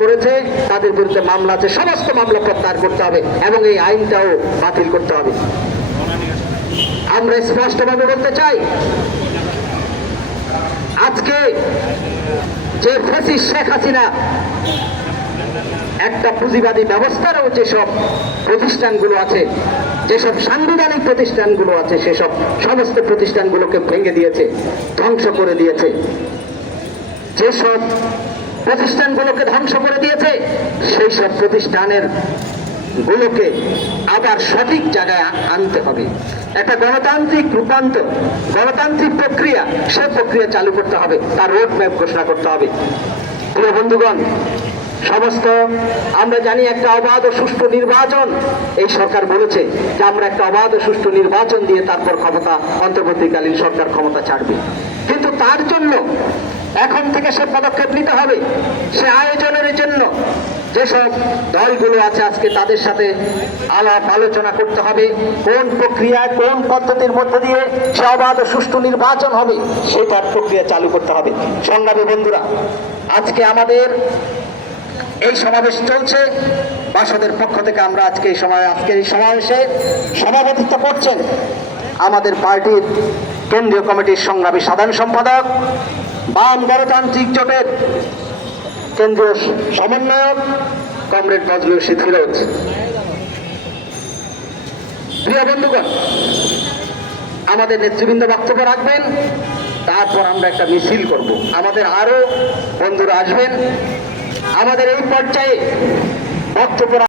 করেছে, তাদের বিরুদ্ধে মামলা আছে, সমস্ত মামলা প্রত্যাহার করতে হবে এবং এই আইনটাও বাতিল করতে হবে। আমরা স্পষ্টভাবে বলতে চাই, আজকে যে ফেসিস শেখ হাসিনা একটা পুঁজিবাদী ব্যবস্থারও যেসব প্রতিষ্ঠানগুলো আছে, যেসব সাংবিধানিক প্রতিষ্ঠানগুলো আছে, সেসব সমস্ত প্রতিষ্ঠানগুলোকে ভেঙে দিয়েছে, ধ্বংস করে দিয়েছে। যেসব প্রতিষ্ঠানগুলোকে ধ্বংস করে দিয়েছে, সেই সব প্রতিষ্ঠানের গুলোকে আবার সঠিক জায়গায় আনতে হবে। একটা গণতান্ত্রিক রূপান্তর, গণতান্ত্রিক প্রক্রিয়া সে প্রক্রিয়া চালু করতে হবে, তার রোড ম্যাপ ঘোষণা করতে হবে। প্রিয় বন্ধুগণ, সমস্ত আমরা জানি একটা অবাধ ও সুষ্ঠু নির্বাচন, এই সরকার বলেছে যে আমরা একটা অবাধ ও সুষ্ঠু নির্বাচন দিয়ে তারপর ক্ষমতা, অন্তর্বর্তীকালীন সরকার ক্ষমতা ছাড়বে। কিন্তু তার জন্য থেকে সে পদক্ষেপ নিতে হবে। সে আয়োজনের জন্য যেসব দলগুলো আছে, আজকে তাদের সাথে আলাপ আলোচনা করতে হবে। কোন প্রক্রিয়া কোন পদ্ধতির মধ্যে দিয়ে সে অবাধ সুষ্ঠু নির্বাচন হবে, সেটার প্রক্রিয়া চালু করতে হবে। সংগ্রামী বন্ধুরা, আজকে আমাদের এই সমাবেশ চলছে। বাসদের পক্ষ থেকে আমরা আজকে এই সময়, আজকে এই সমাবেশে সভাপতিত্ব করছেন আমাদের পার্টির কেন্দ্রীয় কমিটির সংগ্রামী সাধারণ সম্পাদক বাম গণতান্ত্রিক জোটের কেন্দ্রীয় সমন্বয়ক কমরেড নজরুল রশিদ ফিরোজ। প্রিয় বন্ধুগণ, আমাদের নেতৃবৃন্দ বক্তব্য রাখবেন, তারপর আমরা একটা মিছিল করব। আমাদের আরও বন্ধুরা আসবেন। আমাদের এই পর্যায়ে বক্তব্য